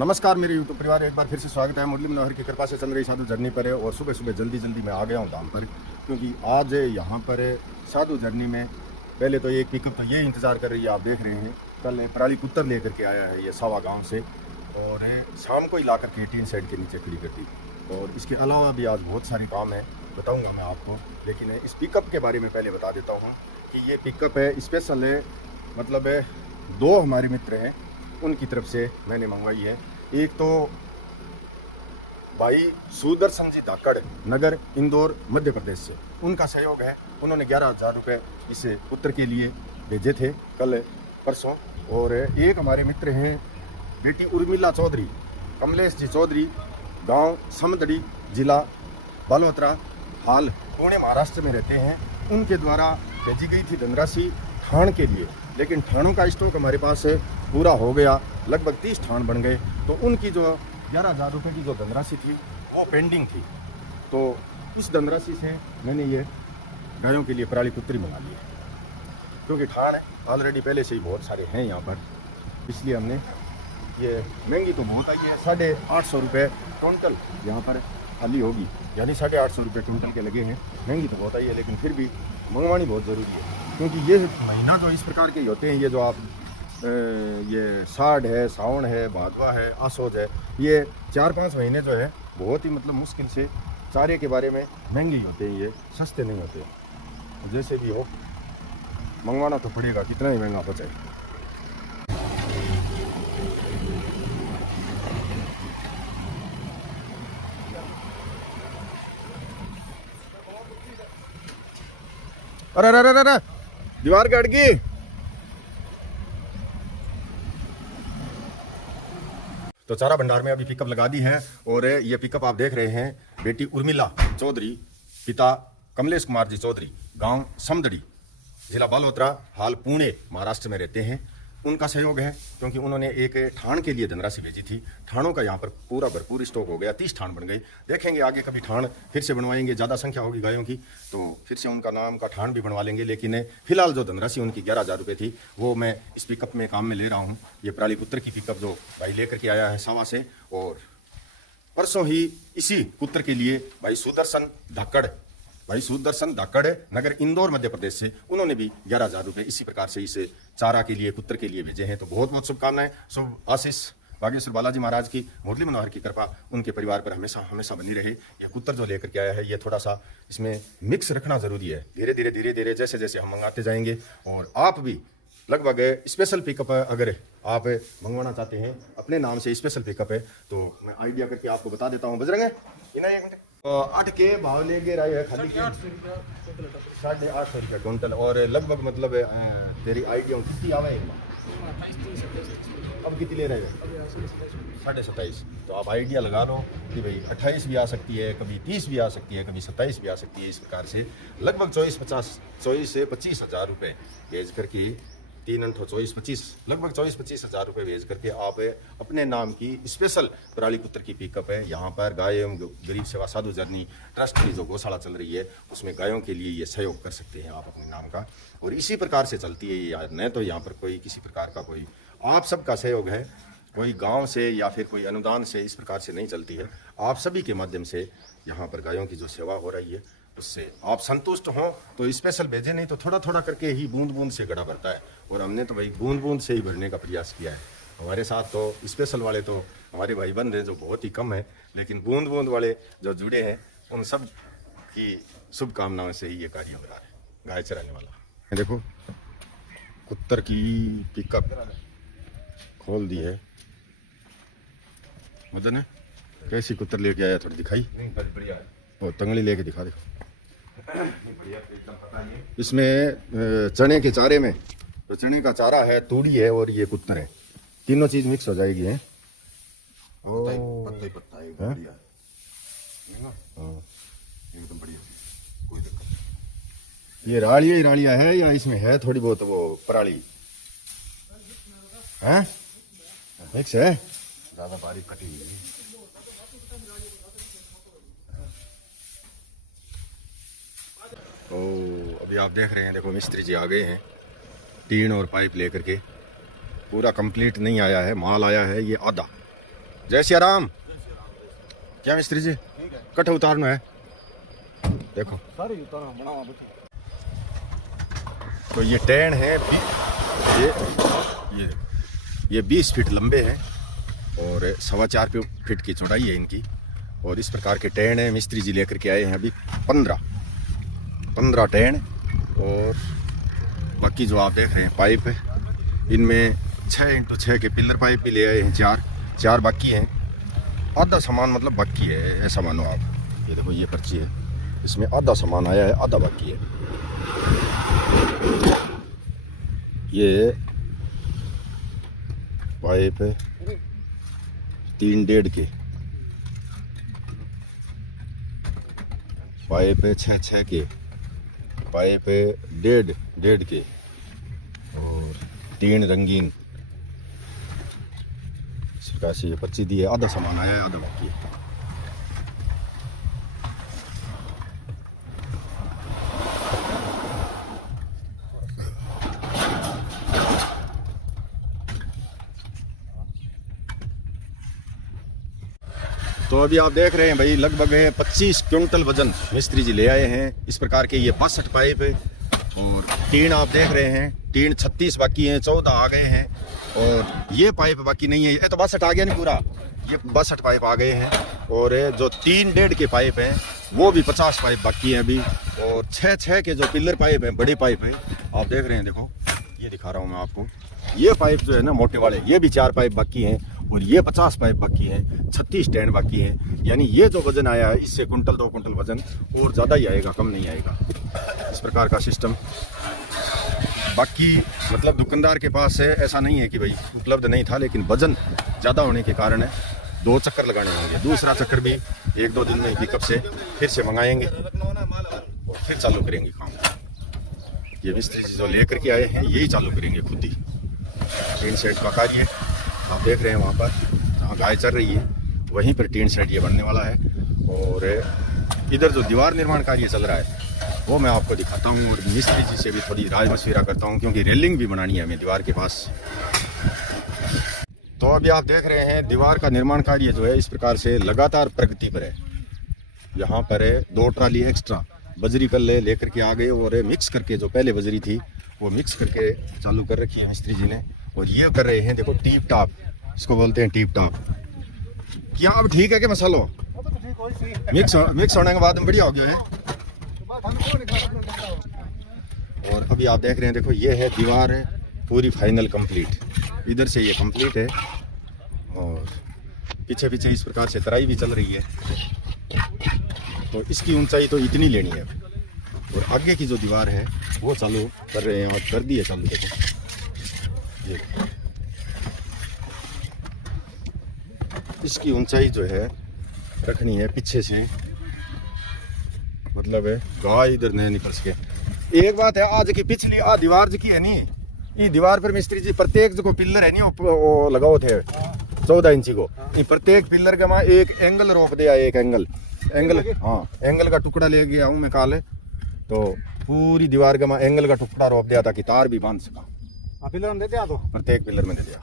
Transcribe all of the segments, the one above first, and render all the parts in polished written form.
नमस्कार मेरे यूट्यूब परिवार, एक बार फिर से स्वागत है। मुरली मनोहर की कृपा से चल रही साधु जर्नी पर है और सुबह सुबह जल्दी मैं आ गया हूँ धाम पर, क्योंकि आज यहाँ पर साधु जर्नी में पहले तो एक पिकअप तो ये इंतज़ार कर रही है, आप देख रहे हैं। कल पराली कुत्तर लेकर के आया है ये सावा गाँव से, और शाम को ही ला करके टीन शेड के नीचे खड़ी कर दी। और इसके अलावा भी आज बहुत सारे काम है, बताऊँगा मैं आपको। लेकिन इस पिकअप के बारे में पहले बता देता हूँ कि ये पिकअप है स्पेशल है, मतलब दो हमारे मित्र हैं उनकी तरफ से मैंने मंगवाई है। एक तो भाई सुदर्शन जी धाकड़, नगर इंदौर मध्य प्रदेश से, उनका सहयोग है। उन्होंने 11,000 रुपये इस पुत्र के लिए भेजे थे कल परसों। और एक हमारे मित्र हैं बेटी उर्मिला चौधरी, कमलेश जी चौधरी, गांव समदड़ी, जिला बालोतरा, हाल पुणे महाराष्ट्र में रहते हैं। उनके द्वारा भेजी गई थी धनराशि ठाण के लिए, लेकिन ठाणों का स्टॉक हमारे पास पूरा हो गया, लगभग 30 ठाण बन गए। तो उनकी जो 11,000 रुपये की जो धनराशि थी वो पेंडिंग थी। तो उस धनराशि से मैंने ये गायों के लिए पराली कुत्तरी मंगा ली है, क्योंकि ठाण ऑलरेडी पहले से ही बहुत सारे हैं यहाँ पर, इसलिए हमने ये महंगी तो बहुत आई है। 850 रुपये क्विंटल यहाँ पर खाली होगी, यानी 850 रुपये क्विंटल के लगे हैं। महंगी तो बहुत आई है, लेकिन फिर भी मंगवानी बहुत ज़रूरी है, क्योंकि ये महीना जो इस प्रकार के ही होते हैं, ये जो आप ये साढ़ है, सावन है, भादवा है, आसोज है, ये 4-5 महीने जो है बहुत ही मतलब मुश्किल से चारे के बारे में महंगे ही होते हैं, ये सस्ते नहीं होते। जैसे भी हो मंगवाना तो पड़ेगा, कितना ही महंगा हो जाए। अरे अरे अरे अरे, दीवार कट गई। तो चारा भंडार में अभी पिकअप लगा दी है, और ये पिकअप आप देख रहे हैं बेटी उर्मिला चौधरी, पिता कमलेश कुमार जी चौधरी, गांव समदड़ी, जिला बालोतरा, हाल पुणे महाराष्ट्र में रहते हैं। उनका सहयोग है, क्योंकि उन्होंने एक ठाण के लिए धनराशि भेजी थी। ठाणों का यहाँ पर पूरा भरपूर स्टॉक हो गया, 30 ठाण बन गए। देखेंगे आगे कभी ठाण फिर से बनवाएंगे, ज़्यादा संख्या होगी गायों की तो फिर से उनका नाम का ठाण भी बनवा लेंगे। लेकिन फिलहाल जो धनराशि उनकी 11,000 रुपये थी वो मैं इस पिकअप में काम में ले रहा हूँ। ये पराली कुत्तर की पिकअप जो भाई लेकर के आया है सावा से, और परसों ही इसी कुत्तर के लिए भाई सुदर्शन धाकड़, नगर इंदौर मध्य प्रदेश से, उन्होंने भी 11,000 रुपये इसी प्रकार से इस चारा के लिए, कुत्तर के लिए भेजे हैं। तो बहुत बहुत शुभकामनाएं, शुभ आशीष बागेश्वर बालाजी महाराज की, मुरली मनोहर की कृपा उनके परिवार पर हमेशा हमेशा बनी रहे। ये कुत्तर जो लेकर के आया है, ये थोड़ा सा इसमें मिक्स रखना जरूरी है। धीरे धीरे जैसे जैसे हम मंगाते जाएंगे, और आप भी लगभग स्पेशल पिकअप अगर आप मंगवाना चाहते हैं, अपने नाम से स्पेशल पिकअप है, तो मैं आइडिया करके आपको बता देता हूँ। बजरंग है 8 के भाव ले गे रहे हैं खाली 850 रुपये क्विंटल, और लगभग मतलब तेरी आइडिया कितनी आवे अब कितनी ले रहे हैं? 27.5। तो आप आइडिया लगा लो कि भाई 28 भी आ सकती है, कभी 30 भी आ सकती है, कभी 27 भी आ सकती है। इस प्रकार से लगभग 24 से 25 हज़ार रुपये भेज करके 3-8-24-25 लगभग 24-25 हज़ार रुपये भेज करके आप अपने नाम की स्पेशल पराली कुत्तर की पिकअप है। यहाँ पर गाय एवं गरीब सेवा साधु जर्नी ट्रस्ट की जो गौशाला चल रही है, उसमें गायों के लिए ये सहयोग कर सकते हैं आप अपने नाम का, और इसी प्रकार से चलती है ये। न तो यहाँ पर कोई किसी प्रकार का कोई आप सबका सहयोग है, कोई गांव से या फिर कोई अनुदान से इस प्रकार से नहीं चलती है। आप सभी के माध्यम से यहाँ पर गायों की जो सेवा हो रही है, उससे आप संतुष्ट हों तो स्पेशल भेजें, नहीं तो थोड़ा थोड़ा करके ही बूंद बूंद से गड़ा भरता है। और हमने तो भाई बूंद बूंद से ही भरने का प्रयास किया है। हमारे साथ तो स्पेशल वाले तो हमारे भाई बंद हैं जो बहुत ही कम है, लेकिन बूंद बूंद वाले जो जुड़े हैं उन सब की शुभकामनाओं से ही ये कार्य हो रहा है। गाय चराने वाला देखो कुत्तर की पिकअप खोल दी है। मदन है कैसी कुत्तर लेके आया, थोड़ी दिखाई? बढ़िया है, और तंगड़ी लेके दिखा देखो। इसमें चने के चारे में, तो चने का चारा है, तूड़ी है और ये कुत्तर है, तीनों चीज मिक्स हो जाएगी है। पत्ता है, बढ़िया एकदम बढ़िया, कोई दिक्कत नहीं। ये राड़िया है या इसमें है थोड़ी बहुत वो पराली है? मिक्स है, ज्यादा बारीक कटी हुई है। तो अभी आप देख रहे हैं, देखो मिस्त्री जी आ गए हैं टीन और पाइप लेकर के। पूरा कंप्लीट नहीं आया है, माल आया है ये आधा, जय सिया राम। क्या मिस्त्री जी कट उतारना है, देखो सारी उतारना बनावा बच्चे। तो ये टैन है ये 20 फीट लंबे हैं और 4.25 फीट की चौड़ाई है इनकी। और इस प्रकार के टैन है, मिस्त्री जी लेकर के आए हैं अभी 15 टैन। और बाकी जो आप देख रहे हैं पाइप है, इनमें 6x6 के पिलर पाइप भी ले आए हैं, चार बाकी हैं। आधा सामान मतलब बाकी है, ऐसा मानो आप। ये देखो ये पर्ची है, इसमें आधा सामान आया है, आधा बाकी है। ये पाइप है 3.5 के, पाइप है 6 के, पाइप है 1.5 के और 3 रंगीन। सरकार से ये पर्ची दी है, आधा सामान आया है, आधा बाकी है। तो अभी आप देख रहे हैं भाई लगभग है 25 क्विंटल वजन मिस्त्री जी ले आए हैं। इस प्रकार के ये 62 पाइप है और टीन आप देख रहे हैं, टीन 36 बाकी हैं, 14 आ गए हैं और ये पाइप बाकी नहीं है। ये तो 62 आ गया नहीं पूरा, ये 62 पाइप आ गए हैं। और जो 3.5 के पाइप हैं वो भी 50 पाइप बाकी हैं अभी। और 6 के जो पिलर पाइप हैं, बड़े पाइप हैं, आप देख रहे हैं, देखो ये दिखा रहा हूँ मैं आपको। ये पाइप जो है ना मोटे वाले, ये भी 4 पाइप बाकी हैं और ये 50 पाइप बाकी हैं, 36 स्टैंड बाकी हैं। यानी ये जो वजन आया है इससे 1-2 कुंटल वजन और ज़्यादा ही आएगा, कम नहीं आएगा। इस प्रकार का सिस्टम। बाकी मतलब दुकानदार के पास है, ऐसा नहीं है कि भाई उपलब्ध नहीं था, लेकिन वजन ज़्यादा होने के कारण 2 चक्कर लगाने होंगे। दूसरा चक्कर भी 1-2 दिन में पिकअप से फिर से मंगाएंगे और फिर चालू करेंगे काम। ये मिस्त्री जो लेकर के आए हैं यही चालू करेंगे खुद ही। टीन सेट का कार्य आप देख रहे हैं, वहाँ पर जहाँ गाय चल रही है वहीं पर टीन सेट ये बनने वाला है। और इधर जो दीवार निर्माण कार्य चल रहा है वो मैं आपको दिखाता हूँ और मिस्त्री जी से भी थोड़ी राय मशविरा करता हूँ, क्योंकि रेलिंग भी बनानी है हमें दीवार के पास। तो अभी आप देख रहे हैं दीवार का निर्माण कार्य जो है इस प्रकार से लगातार प्रगति पर है। यहाँ पर 2 ट्राली एक्स्ट्रा बजरी कल लेकर के आ गए और मिक्स करके, जो पहले बजरी थी वो मिक्स करके चालू कर रखी है मिस्त्री जी ने। और ये कर रहे हैं, देखो टीप टॉप, इसको बोलते हैं टीप टॉप। क्या अब ठीक है कि मसालो मिक्स होने के बाद में बढ़िया हो गया है। और अभी आप देख रहे हैं, देखो ये है दीवार है पूरी फाइनल कंप्लीट। इधर से ये कंप्लीट है और पीछे पीछे इस प्रकार से तराई भी चल रही है। तो इसकी ऊंचाई तो इतनी लेनी है और आगे की जो दीवार है वो चालू कर रहे हैं और कर दी है चालू। देखो ये इसकी ऊंचाई जो है रखनी है पीछे से, मतलब है गाय इधर नहीं निकल सके। एक बात है, आज की पिछली दीवार जो की है नी, ये दीवार पर मिस्त्री जी प्रत्येक जो पिलर है नी वो लगाओ थे 14 इंची को। प्रत्येक पिलर के वहाँ एक एंगल रोक दिया, एक एंगल हाँ एंगल का टुकड़ा ले गया हूँ मैं काले। तो पूरी दीवार के वहाँ एंगल का टुकड़ा रोक दिया ताकि तार भी बांध सका। पिलर में दे दिया, तो प्रत्येक पिलर में दे दिया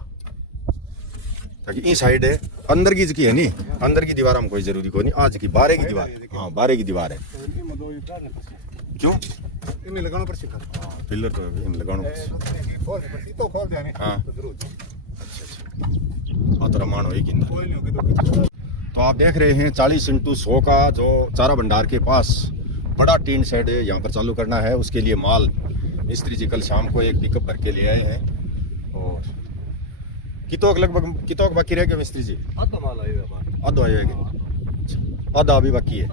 ताकि इस साइड है अंदर की है नी, अंदर की दीवार में कोई जरूरी को नहीं। आज की 12 की दीवार, हाँ 12 की दीवार है। क्यों इन्हें लगाना पड़ सकता पिलर तो लगाना खोल दिया नहीं। हाँ तो रमान होगी। तो आप देख रहे हैं 40x100 का जो चारा भंडार के पास बड़ा टीन शेड यहाँ पर चालू करना है। उसके लिए माल मिस्त्री जी कल शाम को एक पिकअप भर के ले आए हैं। और लगभग कितोक बाकी रह गए मिस्त्री जी? आधा माल आएगा, आधा आएगा, आधा अभी बाकी है।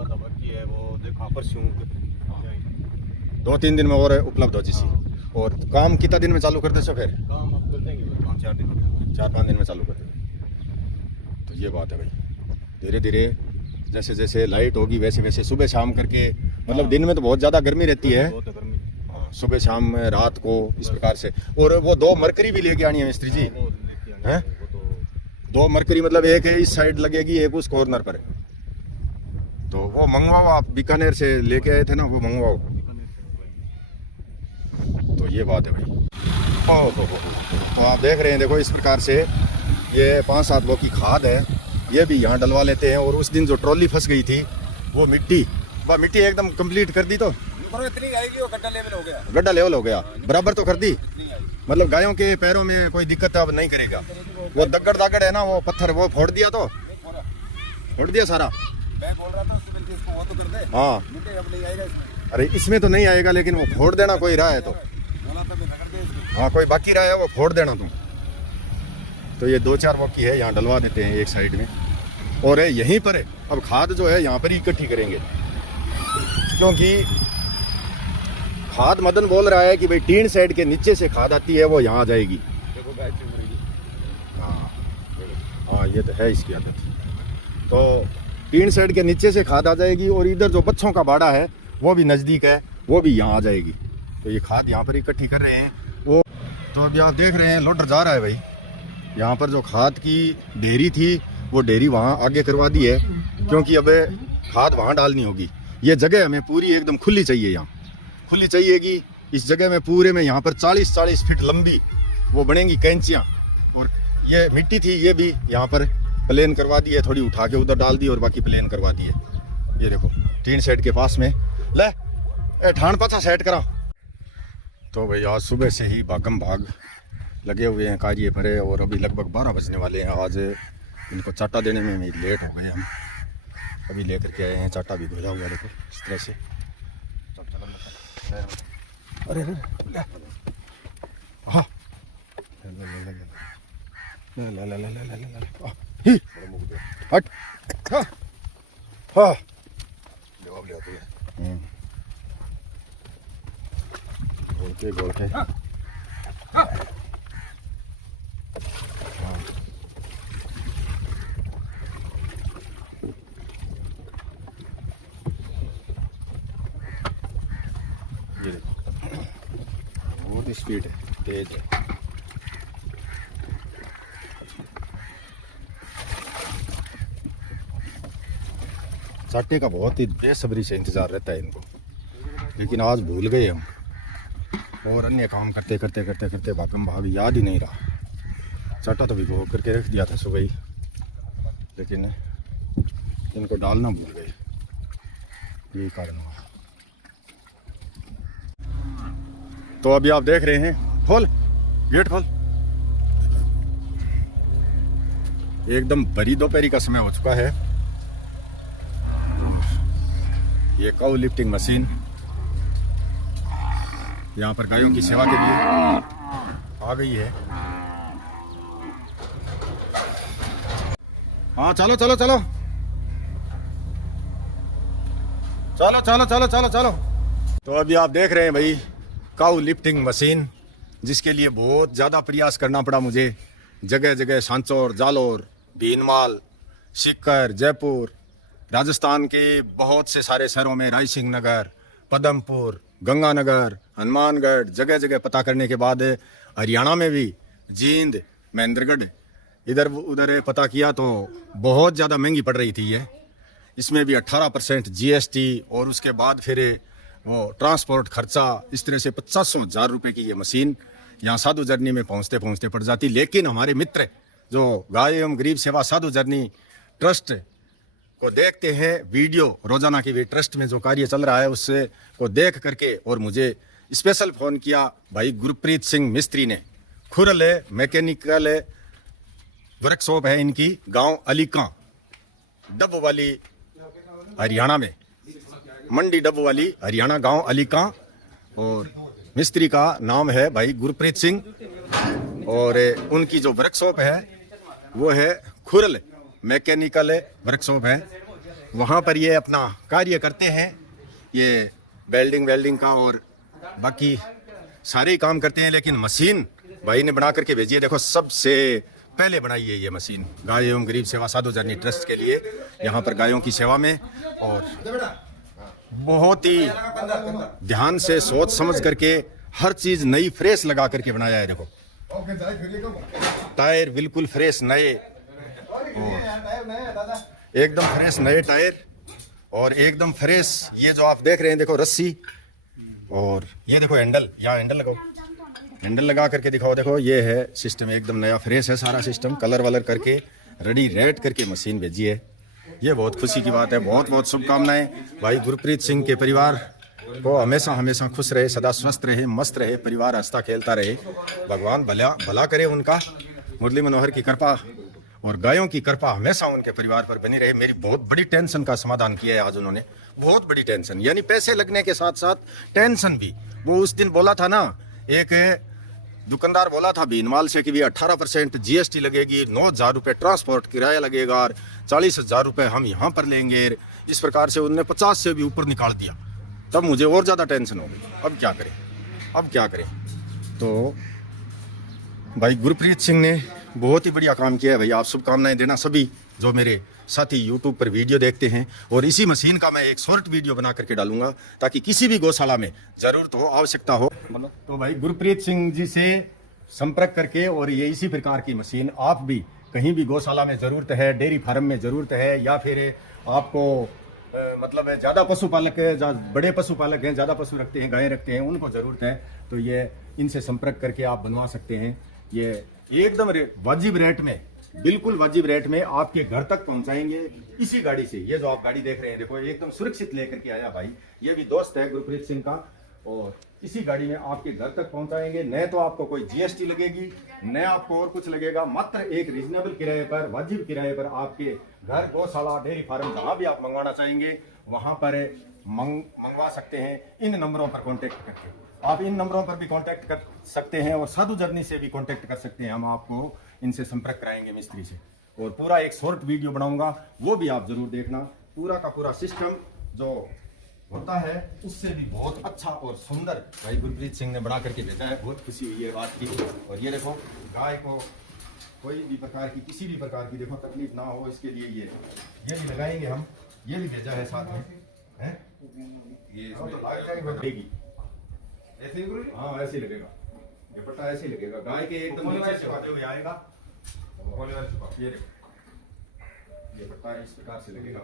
वो देखो परसों 2-3 दिन में और उपलब्ध हो जिसी। और काम कितना दिन में चालू कर दे सो? फिर काम आप कर देंगे 4-5 दिन में चालू कर देंगे। तो ये बात है भाई, धीरे धीरे जैसे जैसे लाइट होगी वैसे वैसे सुबह शाम करके, मतलब दिन में तो बहुत ज़्यादा गर्मी रहती है, सुबह शाम में रात को इस प्रकार से। और वो 2 मरकरी भी लेके आनी है मिस्त्री जी हैं? 2 मरकरी मतलब एक है इस साइड लगेगी, एक उस कॉर्नर पर। तो वो मंगवाओ, आप बीकानेर से लेके आए थे ना, वो मंगवाओ। तो ये बात है भाई। तो आप देख रहे हैं, देखो इस प्रकार से ये 5-7 बो की खाद है ये भी यहाँ डलवा लेते हैं। और उस दिन जो ट्रॉली फंस गई थी वो मिट्टी एकदम कंप्लीट कर दी, तो इतनी आएगी वो गड्ढा लेवल हो गया, गड्ढा लेवल हो गया, बराबर तो कर दी। मतलब गायों के पैरों में कोई दिक्कत अब नहीं करेगा। वो दगड़ दागड़ है ना, वो पत्थर वो फोड़ दिया, तो फोड़ दिया सारा। मैं बोल रहा था उससे बल्कि इसको वो तो कर दे। हाँ मिट्टी अब नहीं आएगा इसमें। अरे इसमें तो नहीं आएगा, लेकिन वो फोड़ देना कोई रहा है तो। बोला था मैं रगड़ दे इसको। हाँ कोई बाकी रहा है वो फोड़ देना तुम। तो ये 2-4 वॉकी है, यहाँ डलवा देते हैं एक साइड में। और यहीं पर अब खाद जो है यहाँ पर ही इकट्ठी करेंगे, क्योंकि खाद मदन बोल रहा है कि भाई टीन साइड के नीचे से खाद आती है, वो यहाँ आ जाएगी। देखो गाय चुन रही है। हाँ ये तो है इसकी आदत। तो टीन साइड के नीचे से खाद आ जाएगी, और इधर जो बच्चों का बाड़ा है वो भी नज़दीक है, वो भी यहाँ आ जाएगी। तो ये खाद यहाँ पर इकट्ठी कर रहे हैं वो। तो अभी आप देख रहे हैं लोडर जा रहा है भाई। यहाँ पर जो खाद की ढेरी थी वो ढेरी वहाँ आगे करवा दी है, क्योंकि अब खाद वहाँ डालनी होगी। ये जगह हमें पूरी एकदम खुली चाहिए, यहाँ खुली चाहिएगी। इस जगह में पूरे में यहाँ पर 40-40 फीट लंबी वो बनेंगी कैंचियाँ। और ये मिट्टी थी, ये भी यहाँ पर प्लेन करवा दी है, थोड़ी उठा के उधर डाल दी और बाकी प्लेन करवा दी है। ये देखो टीन सेट के पास में ले ठान पाचा सेट करा। तो भाई आज सुबह से ही भागम भाग लगे हुए हैं कार्य पर, और अभी लगभग 12 बजने वाले हैं। आज इनको चाटा देने में भी लेट हो गए हम। अभी लेकर के आए हैं, चाटा भी धोया हुआ देखो इस तरह से। अरे हाँ हट हाँ गोल के बहुत स्पीड है, तेज है। चाटे का बहुत ही बेसब्री से इंतजार रहता है इनको, लेकिन आज भूल गए हम। और अन्य काम करते करते करते करते भागम भाग याद ही नहीं रहा। चाटा तो भिगो करके रख दिया था सुबह ही, लेकिन इनको डालना भूल गए, यही कारण हुआ। तो अभी आप देख रहे हैं, खोल गेट खोल। एकदम बड़ी दोपहरी का समय हो चुका है। ये काउ लिफ्टिंग मशीन यहाँ पर गायों की सेवा के लिए आ गई है। हाँ चलो चलो चलो चलो चलो चलो चलो चलो। तो अभी आप देख रहे हैं भाई काउ लिफ्टिंग मशीन, जिसके लिए बहुत ज़्यादा प्रयास करना पड़ा मुझे। जगह जगह सांचौर, जालोर, भीनमाल, सीकर, जयपुर, राजस्थान के बहुत से सारे शहरों में, रायसिंह नगर, पदमपुर, गंगानगर, हनुमानगढ़, जगह जगह पता करने के बाद हरियाणा में भी जींद, महेंद्रगढ़, इधर उधर पता किया तो बहुत ज़्यादा महंगी पड़ रही थी ये। इसमें भी 18% GST और उसके बाद फिर वो ट्रांसपोर्ट खर्चा, इस तरह से 50,000 रुपये की ये मशीन यहाँ साधु जर्नी में पहुँचते पहुँचते पड़ जाती। लेकिन हमारे मित्र जो गाय एवं गरीब सेवा साधु जर्नी ट्रस्ट को देखते हैं वीडियो रोजाना की, वे ट्रस्ट में जो कार्य चल रहा है उससे को देख करके और मुझे स्पेशल फ़ोन किया भाई गुरप्रीत सिंह मिस्त्री ने। खुरल मैकेनिकल वर्कशॉप है इनकी, गांव अलीकां, डब वाली हरियाणा में, मंडी डब वाली हरियाणा, गांव अलीकां। और मिस्त्री का नाम है भाई गुरप्रीत सिंह, और उनकी जो वर्कशॉप है वो है खुरल मैकेनिकल वर्कशॉप है। वहाँ पर ये अपना कार्य करते हैं, ये वेल्डिंग का और बाकी सारे ही काम करते हैं। लेकिन मशीन भाई ने बना करके भेजी है, देखो सबसे पहले बनाई है ये मशीन गाय एवं गरीब सेवा साधु जर्नी ट्रस्ट के लिए, यहाँ पर गायों की सेवा में। और बहुत ही ध्यान से सोच समझ करके हर चीज़ नई फ्रेश लगा करके बनाया है। देखो टायर बिल्कुल फ्रेश नए, एकदम फ्रेश नए टायर और एकदम फ्रेश ये जो आप देख रहे हैं, देखो रस्सी, और ये देखो हैंडल, यहाँ हैंडल लगाओ, हैंडल लगा करके दिखाओ। देखो ये है सिस्टम, एकदम नया फ्रेश है सारा सिस्टम, कलर वलर करके रेडी रेड करके मशीन भेजी है। ये बहुत खुशी की बात है। बहुत बहुत शुभकामनाएं भाई गुरप्रीत सिंह के परिवार को हमेशा हमेशा खुश रहे, सदा स्वस्थ रहे, मस्त रहे, परिवार हंसता खेलता रहे। भगवान भला करे उनका। मुरली मनोहर की कृपा और गायों की कृपा हमेशा उनके परिवार पर बनी रहे। मेरी बहुत बड़ी टेंशन का समाधान किया है आज उन्होंने, बहुत बड़ी टेंशन, यानी पैसे लगने के साथ साथ टेंशन भी। वो उस दिन बोला था ना, एक दुकानदार बोला था भीनमाल से कि भी 18% GST लगेगी, 9,000 रुपये ट्रांसपोर्ट किराया लगेगा और 40,000 रुपये हम यहाँ पर लेंगे। इस प्रकार से उनने 50 से भी ऊपर निकाल दिया। तब मुझे और ज़्यादा टेंशन हो गई। अब क्या करें, अब क्या करें। तो भाई गुरप्रीत सिंह ने बहुत ही बढ़िया काम किया है भाई। आप शुभकामनाएं देना सभी जो मेरे साथी यूट्यूब पर वीडियो देखते हैं। और इसी मशीन का मैं एक शॉर्ट वीडियो बना करके डालूंगा ताकि किसी भी गौशाला में ज़रूरत हो, आवश्यकता हो तो भाई गुरप्रीत सिंह जी से संपर्क करके, और ये इसी प्रकार की मशीन आप भी कहीं भी गौशाला में ज़रूरत है, डेयरी फार्म में ज़रूरत है, या फिर आपको मतलब ज़्यादा पशुपालक है, बड़े पशुपालक हैं, ज़्यादा पशु रखते हैं, गायें रखते हैं, उनको ज़रूरत है तो ये इनसे संपर्क करके आप बनवा सकते हैं। ये एकदम वाजिब रेट में, बिल्कुल वाजिब रेट में आपके घर तक पहुंचाएंगे इसी गाड़ी से। ये जो आप गाड़ी देख रहे हैं, देखो एकदम सुरक्षित लेकर के आया भाई। ये भी दोस्त है गुरप्रीत सिंह का, और इसी गाड़ी में आपके घर तक पहुंचाएंगे। न तो आपको कोई GST लगेगी, न आपको और कुछ लगेगा। मात्र एक रीजनेबल किराए पर, वाजिब किराए पर आपके घर, गौशाला, डेयरी फार्म जहां भी आप मंगवाना चाहेंगे वहां पर मंगवा सकते हैं। इन नंबरों पर कांटेक्ट करके आप इन नंबरों पर भी कांटेक्ट कर सकते हैं, और साधु जर्नी से भी कांटेक्ट कर सकते हैं। हम आपको इनसे संपर्क कराएंगे मिस्त्री से, और पूरा एक शॉर्ट वीडियो बनाऊंगा, वो भी आप जरूर देखना। पूरा का पूरा सिस्टम जो होता है उससे भी बहुत अच्छा और सुंदर भाई गुरप्रीत सिंह ने बना करके भेजा है। बहुत खुशी हुई है बात की। और ये देखो, गाय को कोई भी प्रकार की, किसी भी प्रकार की देखो तकलीफ ना हो, इसके लिए ये भी लगाएंगे हम। ये भी भेजा है साथ में, है ये लगेगी ऐसे ही। हाँ ऐसे ही लगेगा, ये पट्टा ऐसे ही लगेगा। गाय के एकदम नीचे से आते हुए आएगा। ये देखो, ये पट्टा इस प्रकार से लगेगा,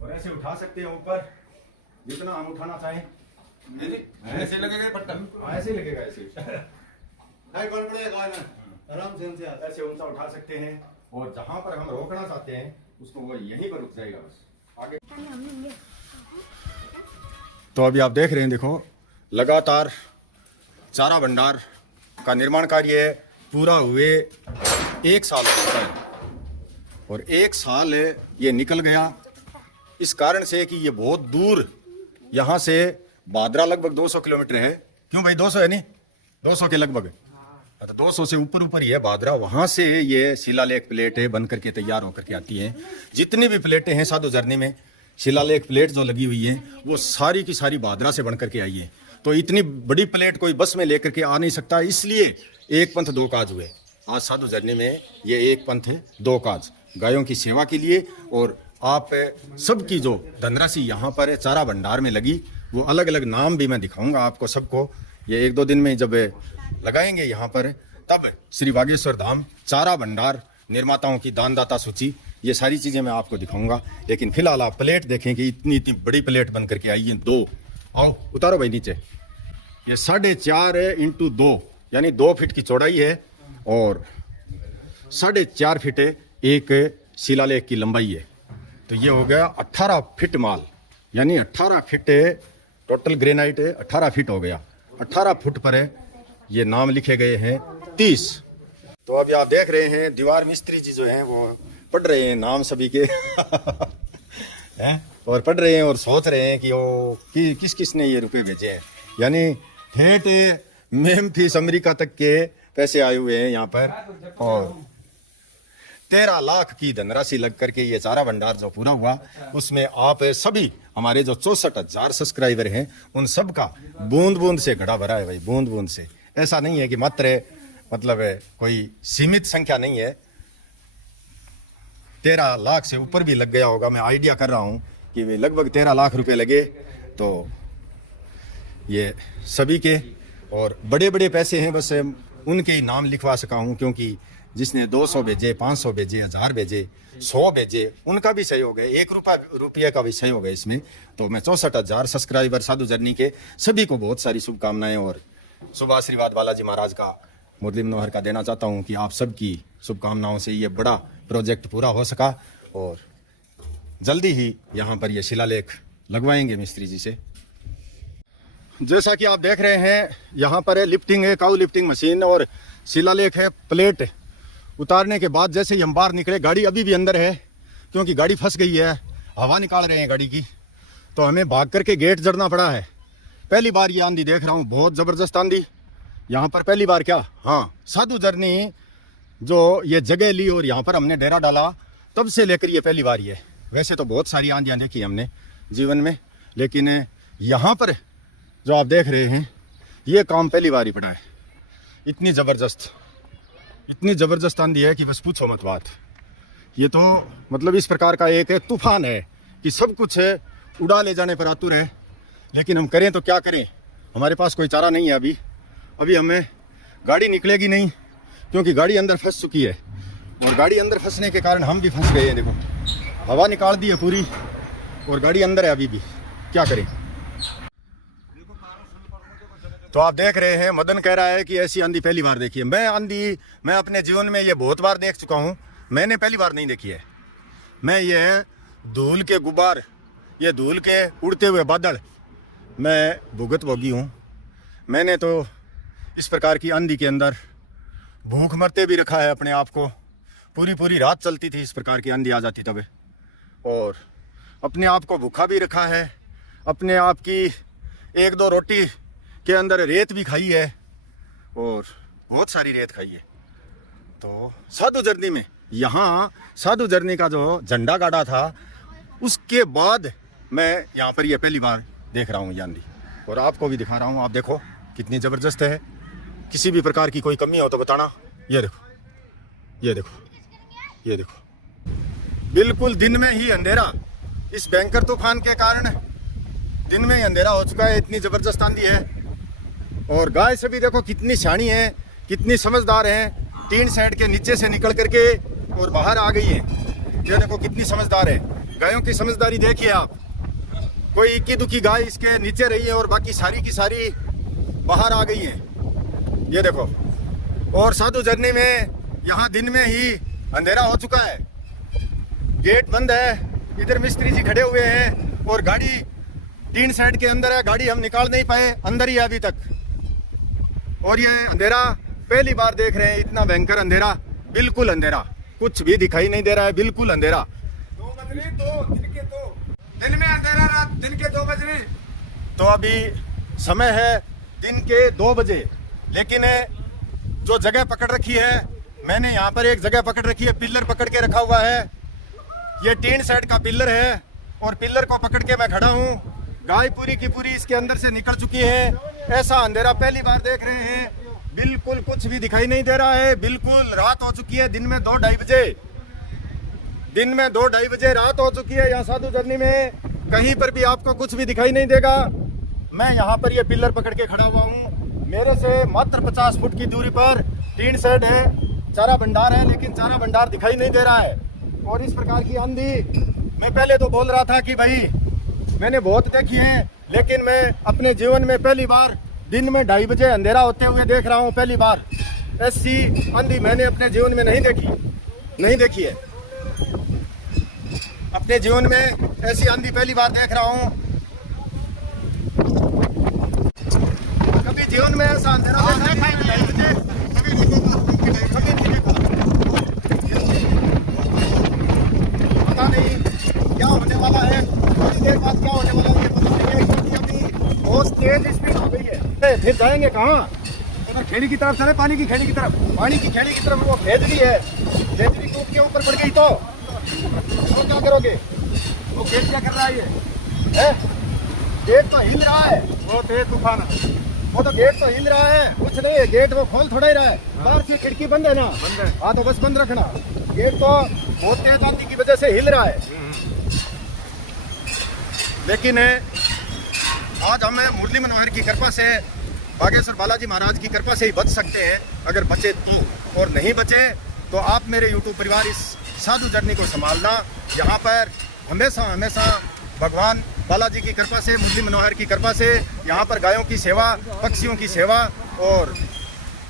और ऐसे उठा सकते हैं ऊपर, जितना हम उठाना चाहें। ऐसे लगेगा पट्टा, ऐसे ही लगेगा, ऐसे कौन पड़ेगा आराम से ऐसे ऊंचा उठा सकते हैं। और जहां पर हम रोकना चाहते हैं उसको वो यहीं पर रुक जाएगा बस। आगे तो अभी आप देख रहे हैं, देखो लगातार चारा भंडार का निर्माण कार्य पूरा हुए 1 साल हो गया है, और 1 साल ये निकल गया इस कारण से कि ये बहुत दूर, यहाँ से बादरा लगभग 200 किलोमीटर है। क्यों भाई 200 है नहीं, 200 के लगभग, तो 200 से ऊपर ही है बादरा। वहाँ से ये शिलालेख प्लेटें बन करके तैयार होकर के आती हैं। जितनी भी प्लेटें हैं साधु झरने में, शिलालेख प्लेट जो लगी हुई है वो सारी की सारी बादरा से बन करके आई है। तो इतनी बड़ी प्लेट कोई बस में लेकर के आ नहीं सकता, इसलिए एक पंथ दो काज हुए। आज साधु झरने में ये एक पंथ है दो काज, गायों की सेवा के लिए। और आप सबकी जो धनराशि यहाँ पर चारा भंडार में लगी, वो अलग अलग नाम भी मैं दिखाऊंगा आपको सबको। ये 1-2 दिन में जब लगाएंगे यहाँ पर, तब श्री बागेश्वर धाम चारा भंडार निर्माताओं की दानदाता सूची, ये सारी चीज़ें मैं आपको दिखाऊंगा। लेकिन फिलहाल आप प्लेट देखें कि इतनी इतनी बड़ी प्लेट बन करके आई है। 2 आओ उतारो भाई नीचे। ये 4.5 × 2 यानी 2 फीट की चौड़ाई है, और 4.5 फीट एक शिलालेख की लंबाई है। तो ये हो गया 18 फीट माल, यानी 18 फीट टोटल ग्रेनाइट 18 फीट हो गया। 18 फुट पर ये नाम लिखे गए हैं 30। तो अभी आप देख रहे हैं दीवार मिस्त्री जी जो हैं वो पढ़ रहे हैं नाम सभी के हैं, और पढ़ रहे हैं और सोच रहे हैं कि वो किस किस ने ये रुपए भेजे हैं। यानी ठेठ मेम्फिस अमेरिका तक के पैसे आए हुए हैं यहाँ पर, और 13 लाख की धनराशि लग करके ये चारा भंडार जो पूरा हुआ, उसमें आप सभी हमारे जो 64,000 सब्सक्राइबर हैं उन सब का बूंद बूंद से घड़ा भरा है भाई, बूंद बूंद से। ऐसा नहीं है कि मात्र मतलब कोई सीमित संख्या नहीं है, 13 लाख से ऊपर भी लग गया होगा। मैं आइडिया कर रहा हूँ कि वे लगभग 13 लाख रुपए लगे। तो ये सभी के और बड़े बड़े पैसे हैं, बस उनके ही नाम लिखवा सका हूँ, क्योंकि जिसने 200 भेजे, 500 भेजे, 1000 भेजे, 100 भेजे, उनका भी सहयोग है, 1 रुपये का भी सहयोग है इसमें। तो मैं 64,000 सब्सक्राइबर साधु जर्नी के सभी को बहुत सारी शुभकामनाएं और शुभ आशीर्वाद बालाजी महाराज का, मुरली मनोहर का देना चाहता हूं कि आप सबकी शुभकामनाओं से ये बड़ा प्रोजेक्ट पूरा हो सका और जल्दी ही यहाँ पर ये शिलालेख लगवाएंगे मिस्त्री जी से। जैसा कि आप देख रहे हैं यहाँ पर है लिफ्टिंग है, काऊ लिफ्टिंग मशीन और शिलालेख है। प्लेट उतारने के बाद जैसे ही हम बाहर निकले, गाड़ी अभी भी अंदर है क्योंकि गाड़ी फंस गई है, हवा निकाल रहे हैं गाड़ी की, तो हमें भाग करके गेट जड़ना पड़ा है। पहली बार ये आंधी देख रहा हूँ, बहुत ज़बरदस्त आंधी यहाँ पर। पहली बार क्या, हाँ, साधु झरनी जो ये जगह ली और यहाँ पर हमने डेरा डाला तब से लेकर ये पहली बार है। वैसे तो बहुत सारी आंधियाँ देखी हमने जीवन में, लेकिन यहाँ पर जो आप देख रहे हैं ये काम पहली बार ही पड़ा है। इतनी ज़बरदस्त आंधी है कि बस पूछो मत बात। ये तो मतलब इस प्रकार का एक तूफान है कि सब कुछ उड़ा ले जाने पर आतुर है, लेकिन हम करें तो क्या करें, हमारे पास कोई चारा नहीं है। अभी हमें गाड़ी निकलेगी नहीं क्योंकि गाड़ी अंदर फंस चुकी है और गाड़ी अंदर फंसने के कारण हम भी फंस गए हैं। देखो, हवा निकाल दी है पूरी और गाड़ी अंदर है, अभी भी क्या करें। तो आप देख रहे हैं मदन कह रहा है कि ऐसी आंधी पहली बार देखी है। मैं अपने जीवन में ये बहुत बार देख चुका हूँ, मैंने पहली बार नहीं देखी है। मैं ये धूल के गुब्बार, ये धूल के उड़ते हुए बादल मैं भुगत भोगी हूँ। मैंने तो इस प्रकार की आंधी के अंदर भूख मरते भी रखा है अपने आप को। पूरी रात चलती थी, इस प्रकार की आंधी आ जाती तब, और अपने आप को भूखा भी रखा है। अपने आप की 1-2 रोटी के अंदर रेत भी खाई है और बहुत सारी रेत खाई है। तो साधु झरनी में, यहाँ साधु झरनी का जो झंडा गाड़ा था उसके बाद मैं यहाँ पर ये पहली बार देख रहा हूँ ये आंधी, और आपको भी दिखा रहा हूँ। आप देखो कितनी ज़बरदस्त है। किसी भी प्रकार की कोई कमी हो तो बताना। ये देखो, बिल्कुल दिन में ही अंधेरा। इस भयंकर तूफान के कारण दिन में ही अंधेरा हो चुका है। इतनी ज़बरदस्त आंधी है। और गाय से भी देखो कितनी शानी है, कितनी समझदार है। टीन शेड के नीचे से निकल करके और बाहर आ गई है। ये देखो कितनी समझदार है। गायों की समझदारी देखिए आप। कोई इक्की दुक्की गाय इसके नीचे रही है और बाकी सारी की सारी बाहर आ गई है। ये देखो, और साधु झरनी में यहाँ दिन में ही अंधेरा हो चुका है। गेट बंद है, इधर मिस्त्री जी खड़े हुए हैं और गाड़ी टीन शेड के अंदर है। गाड़ी हम निकाल नहीं पाए, अंदर ही है अभी तक। और ये अंधेरा पहली बार देख रहे हैं, इतना भयंकर अंधेरा, बिल्कुल अंधेरा, कुछ भी दिखाई नहीं दे रहा है, बिल्कुल अंधेरा। दिन में अंधेरा, रात दिन के 2 बज रहे। तो अभी समय है दिन के 2 बजे, लेकिन जो जगह पकड़ रखी है, मैंने यहाँ पर एक जगह पकड़ रखी है, पिलर पकड़ के रखा हुआ है। ये टीन शेड का पिलर है और पिलर को पकड़ के मैं खड़ा हूँ। गाय पूरी की पूरी इसके अंदर से निकल चुकी है। ऐसा अंधेरा पहली बार देख रहे हैं, बिल्कुल कुछ भी दिखाई नहीं दे रहा है। बिल्कुल रात हो चुकी है, दिन में 2-2:30 बजे रात हो चुकी है। यहाँ साधु झरनी में कहीं पर भी आपको कुछ भी दिखाई नहीं देगा। मैं यहाँ पर ये पिलर पकड़ के खड़ा हुआ हूँ। मेरे से मात्र 50 फुट की दूरी पर टीन शेड है, चारा भंडार है, लेकिन चारा भंडार दिखाई नहीं दे रहा है। और इस प्रकार की आंधी मैं पहले तो बोल रहा था कि भाई मैंने बहुत देखी है, लेकिन मैं अपने जीवन में पहली बार दिन में 2:30 बजे अंधेरा होते हुए देख रहा हूँ। पहली बार ऐसी आंधी मैंने अपने जीवन में नहीं देखी है। अपने जीवन में ऐसी आंधी पहली बार देख रहा हूँ। कभी जीवन में ऐसा अंधेरा देखा नहीं, 2:30 बजे कभी नहीं देखा। पता नहीं क्या होने वाला है, थोड़ी देर बाद क्या होने वाला है ये पता नहीं है, क्योंकि अभी बहुत तेज स्पीड हो गई है। फिर जाएंगे कहाँ? अगर खेड़ी की तरफ चले, पानी की खेड़ी की तरफ वो खेजड़ी है। खेजड़ी कूद के ऊपर पड़ गई तो क्या करोगे? वो गेट क्या कर रहा है? ये गेट तो हिल रहा है, वो तेज तूफान, वो तो गेट तो हिल रहा है। कुछ नहीं है, गेट वो खोल थोड़ा ही रहा है। बाहर से खिड़की बंद है ना, हाँ तो बस बंद रखना। गेट तो बहुत तेज आंधी की वजह से हिल रहा है। लेकिन आज हम मुरली मनोहर की कृपा से, बागेश्वर बालाजी महाराज की कृपा से ही बच सकते हैं। अगर बचे तो, और नहीं बचे तो आप मेरे YouTube परिवार इस साधु झरनी को संभालना। यहाँ पर हमेशा भगवान बालाजी की कृपा से, मुरली मनोहर की कृपा से यहाँ पर गायों की सेवा, पक्षियों की सेवा और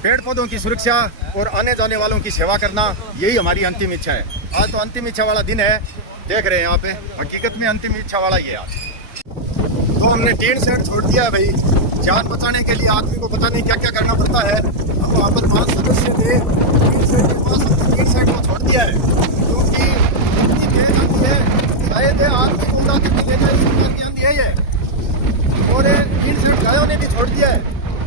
पेड़ पौधों की सुरक्षा और आने जाने वालों की सेवा करना, यही हमारी अंतिम इच्छा है। आज तो अंतिम इच्छा वाला दिन है, देख रहे हैं यहाँ पे, हकीकत में अंतिम इच्छा वाला ही है आज। तो हमने टीन शेड छोड़ दिया है भाई, जान बचाने के लिए आदमी को पता नहीं क्या क्या करना पड़ता है। हम वहाँ पर 5 सदस्य थे, टीन शेड के पास हमने टीन शेड को छोड़ दिया है क्योंकि इतनी तेज आती है, शायद आदमी को उड़ा करके ले जाए, इस प्रकार की आंधी है ये। और टीन शेड गायों ने भी छोड़ दिया है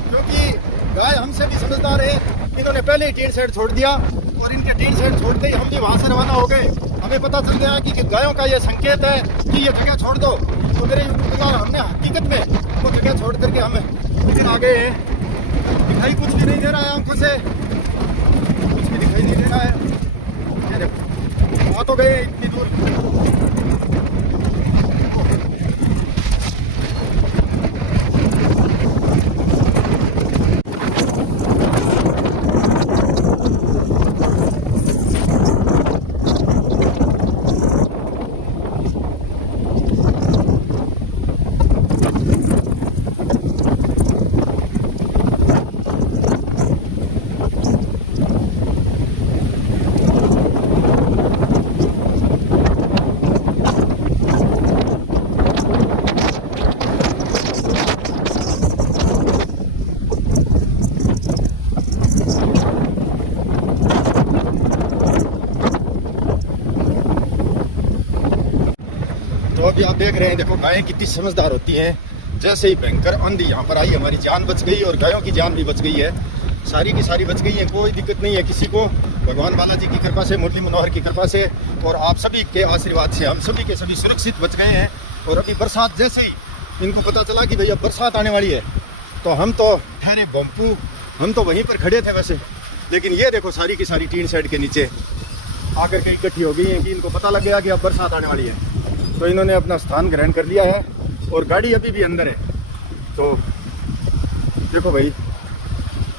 क्योंकि गाय हमसे भी समझदार है, इन्होंने पहले ही टीन शेड छोड़ दिया और इनके टीन शेड छोड़ते ही हम भी वहाँ से रवाना हो गए। हमें पता चल गया कि गायों का ये संकेत है कि ये जगह छोड़ दो, तो मेरे हमने हकीकत में वो जगह छोड़ करके हम फिर आ गए हैं। दिखाई कुछ भी नहीं दे रहा है आंखों से, कुछ भी दिखाई नहीं दे रहा है। ये देखो आ तो गए इतनी दूर। तो अभी आप देख रहे हैं, देखो गायें कितनी समझदार होती हैं। जैसे ही भयंकर आंधी यहाँ पर आई, हमारी जान बच गई और गायों की जान भी बच गई है, सारी की सारी बच गई है। कोई दिक्कत नहीं है किसी को, भगवान बालाजी की कृपा से, मुरली मनोहर की कृपा से और आप सभी के आशीर्वाद से हम सभी के सभी सुरक्षित बच गए हैं। और अभी बरसात जैसे ही इनको पता चला कि भैया बरसात आने वाली है, तो हम तो ठहरे बम्पू, हम तो वहीं पर खड़े थे वैसे, लेकिन ये देखो सारी की सारी टीन शेड के नीचे आकर के इकट्ठी हो गई हैं कि इनको पता लग गया कि अब बरसात आने वाली है, तो इन्होंने अपना स्थान ग्रहण कर लिया है और गाड़ी अभी भी अंदर है। तो देखो भाई,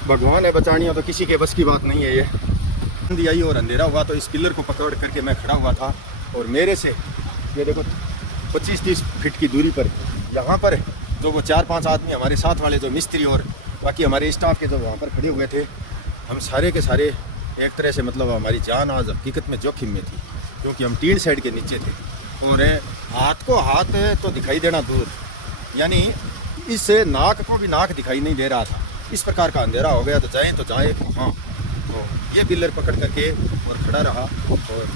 भगवान है बचानी हो तो किसी के बस की बात नहीं है। ये आंधी आई और अंधेरा हुआ तो इस पिलर को पकड़ करके मैं खड़ा हुआ था और मेरे से ये देखो 25-30 फीट की दूरी पर यहाँ पर जो वो 4-5 आदमी हमारे साथ वाले जो मिस्त्री और बाकी हमारे स्टाफ के जो वहाँ पर खड़े हुए थे, हम सारे के सारे एक तरह से मतलब हमारी जान आज हकीकत में जोखिम में थी क्योंकि हम टीन शेड के नीचे थे। और हाथ को हाथ तो दिखाई देना दूर, यानी इससे नाक को भी नाक दिखाई नहीं दे रहा था। इस प्रकार का अंधेरा हो गया, तो जाए हाँ। तो ये पिलर पकड़ करके और खड़ा रहा और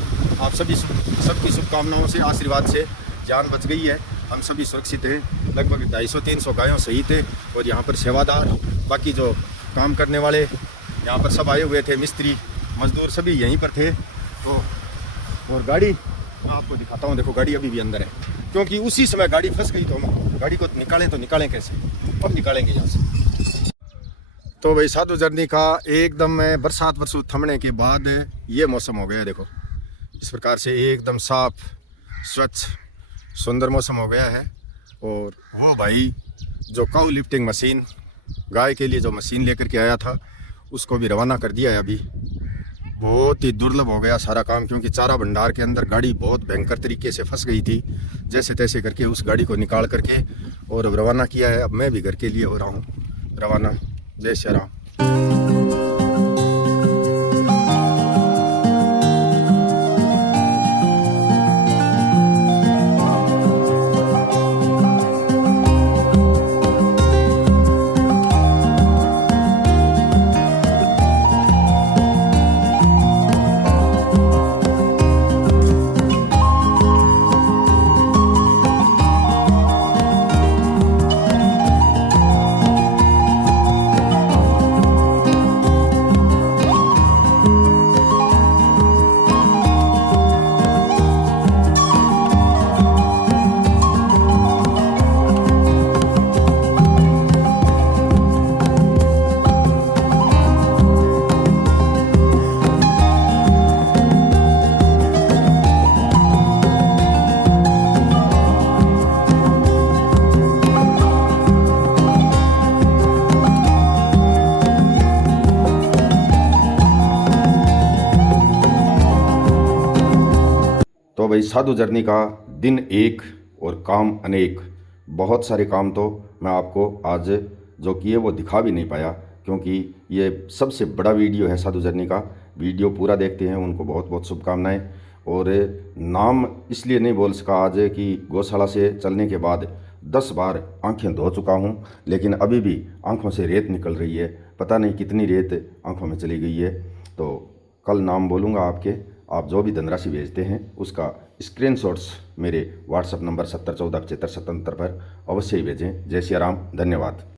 आप सभी सबकी शुभकामनाओं से, आशीर्वाद से जान बच गई है, हम सभी सुरक्षित हैं। लगभग 250-300 गायों सही थे और यहाँ पर सेवादार, बाकी जो काम करने वाले यहाँ पर सब आए हुए थे, मिस्त्री मजदूर सभी यहीं पर थे। तो और गाड़ी मैं आपको दिखाता हूँ, देखो गाड़ी अभी भी अंदर है क्योंकि उसी समय गाड़ी फंस गई, तो हम गाड़ी को निकालें कैसे, अब निकालेंगे यहाँ से। तो भाई साधु जर्नी का एकदम बरसात थमने के बाद ये मौसम हो गया, देखो इस प्रकार से एकदम साफ स्वच्छ सुंदर मौसम हो गया है। और वो भाई जो काउ लिफ्टिंग मशीन, गाय के लिए जो मशीन लेकर के आया था, उसको भी रवाना कर दिया है। अभी बहुत ही दुर्लभ हो गया सारा काम क्योंकि चारा भंडार के अंदर गाड़ी बहुत भयंकर तरीके से फंस गई थी। जैसे तैसे करके उस गाड़ी को निकाल करके और रवाना किया है। अब मैं भी घर के लिए हो रहा हूँ रवाना। जय श्री राम। तो भाई साधु जर्नी का दिन एक और काम अनेक। बहुत सारे काम तो मैं आपको आज जो किए वो दिखा भी नहीं पाया, क्योंकि ये सबसे बड़ा वीडियो है साधु जर्नी का। वीडियो पूरा देखते हैं, उनको बहुत बहुत शुभकामनाएं। और नाम इसलिए नहीं बोल सका आज कि गौशाला से चलने के बाद 10 बार आंखें धो चुका हूँ, लेकिन अभी भी आंखों से रेत निकल रही है। पता नहीं कितनी रेत आंखों में चली गई है। तो कल नाम बोलूँगा आपके, आप जो भी धनराशि भेजते हैं उसका स्क्रीनशॉट्स मेरे व्हाट्सएप नंबर 70147577 पर अवश्य ही भेजें। जय श्री राम, धन्यवाद।